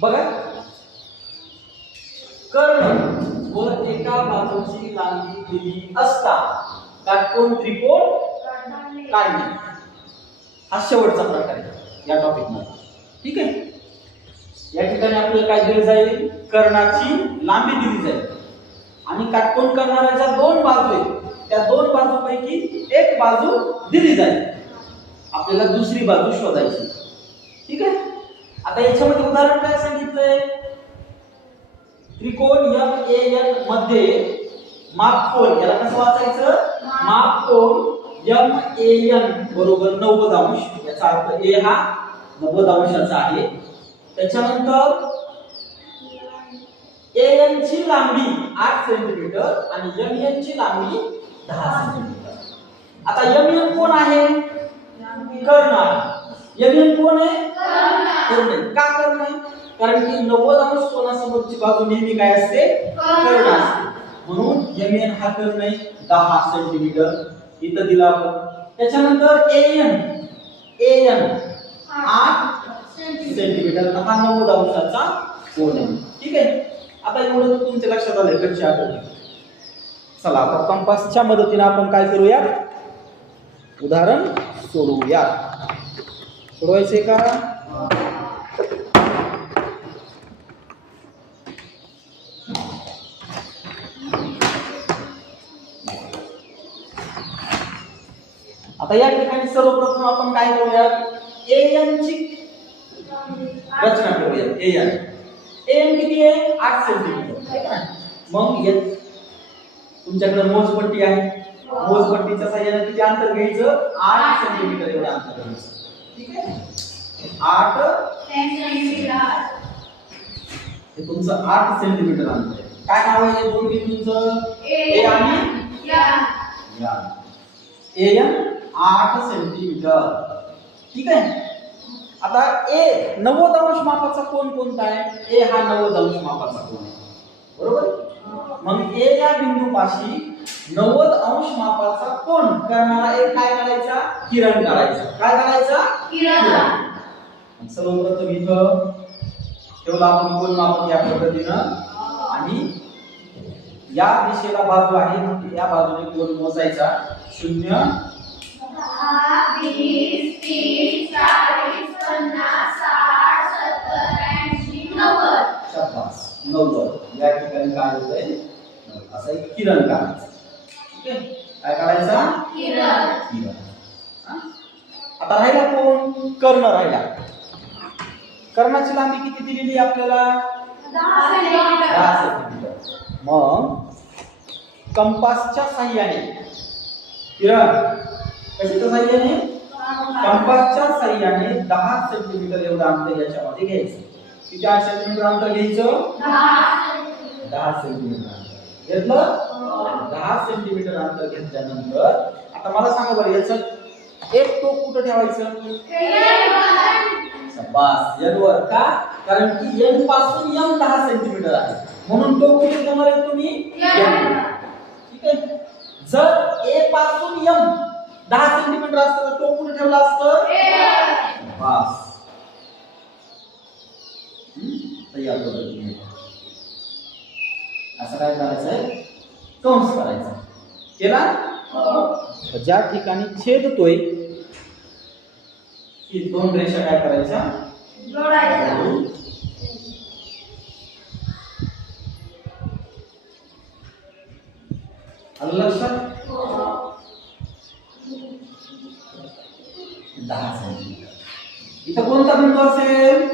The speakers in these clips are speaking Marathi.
बघा कर्ण व एका बाजूची लांबी दिली असता काटकोन त्रिकोण काढणे हा शेवटचा प्रकार आहे या टॉपिक मध्ये. ठीक आहे. या ठिकाणी आपल्याला काय दिलं जाईल, कर्णाची लांबी दिली जाईल आणि काटकोन करणाऱ्याच्या दोन बाजू आहेत, त्या दोन बाजूपैकी एक बाजू दिली जाईल, आपल्याला दुसरी बाजू शोधायची. ठीक आहे. आता याच्यामध्ये उदाहरण काय सांगितलंय, त्रिकोण MAN मध्ये मापकोन, याला कसं वाचायचं, मापकोन MAN बरोबर 90 अंश, याचा अर्थ A हा 90 अंशाचा आहे. त्याच्यानंतर AN ची लांबी 8 सेंटीमीटर आणि MN ची लांबी 10 सेंटीमीटर. आता MN कोण आहे, कर्ण आहे. MN कोण आहे, कर्ण. का कर्ण आहे, कारण की 90 अंश कोनासमोरची बाजू नेहमी काय असते, कर्ण असते, म्हणून MN हा कर्ण आहे 10 सेंटीमीटर इथं दिला आपण. त्याच्यानंतर AN 8 सेंटीमीटर, हा 90 अंशाचा कोन आहे. ठीक आहे. आता एवढं तर तुमच्या लक्षात आलंय कच्ची आठवणी. चला आता कंपासच्या मदतीने आपण काय करूया, उदाहरण सोडवूया. सोडवायचे का, आता या ठिकाणी सर्वप्रथम आपण काय करूया, AN ची रचना करूया. AN किती आहे, 8 सेंटीमीटर आहे का. मग तुमच्याकडे मोजपट्टी आहे, मोजपट्टीच्या साहाय्याने किती अंतर घ्यायचं, 8 सेंटीमीटर एवढं अंतर घ्यायचं. ठीक आहे. 8 सेंटीमीटर हे तुमचं 8 सेंटीमीटर अंतर आहे. काय नाव आहे या दोन बिंदूंचं, A आणि या. AN 8 centimetre. ठीक आहे. आता A 90 अंश मापाचा कोन कोणता आहे, A हा 90 अंश मापाचा कोन आहे, बरोबर. मग A या बिंदूपाशी 90 अंश मापाचा कोन करणारा एक काय करायचा, किरण काढायचा. काय करायचा, किरण. सर्वप्रथम इथं ठेवला आपण कोन मापक या पद्धतीनं आणि या दिशेला बाजू आहे, या बाजूने कोन मोजायचा. 0 10 20 30 40 50 60 70 80 90. शाबास, 90. या ठिकाणी काय होतंय, असं एक किरण काढायचं. ठीक आहे. काय काढायचा, किरण. आता राहिला कोण, कर्ण राहिला. कर्णाची लांबी किती दिलेली आपल्याला, 10 सेंटीमीटर. मग कंपासच्या साहाय्याने किरण कशाच्या साहाय्याने, कंपासच्या साहाय्याने 10 सेंटीमीटर एवढं अंतर याच्यामध्ये घ्यायचं. किती सेंटीमीटर अंतर घ्यायचं, 10 सेंटीमीटर अंतर घेतलं. 10 सेंटीमीटर अंतर घेतल्यानंतर आता मला सांगा बरं, याचं एक टोक कुठं ठेवायचं, शाबास, N वर. का, कारण की N पासून M 10 सेंटीमीटर आहे, म्हणून टोक कुठे ठेवणार आहे तुम्ही, M. ठीक आहे. जर A पासून M 10 सेंटीमीटर असतं तर टोक कुठे ठेवला असतं, शाबास. तयार पद्धतीने असं काय करायचंय, कंस करायचा. केला. ज्या ठिकाणी छेदतोय की दोन रेषा काय करायच्या, जोडायच्या. आलं लक्षात, 10 सेंटीमीटर. इथं कोणता बिंदू असेल,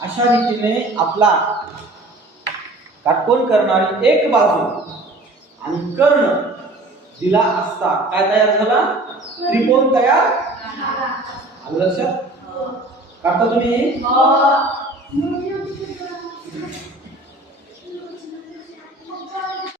अशा रीतीने आपला काटकोन करणारी एक बाजू आणि कर्ण दिला असता काय तयार झाला, त्रिकोण तयार. आलं लक्षात, काढता तुम्ही.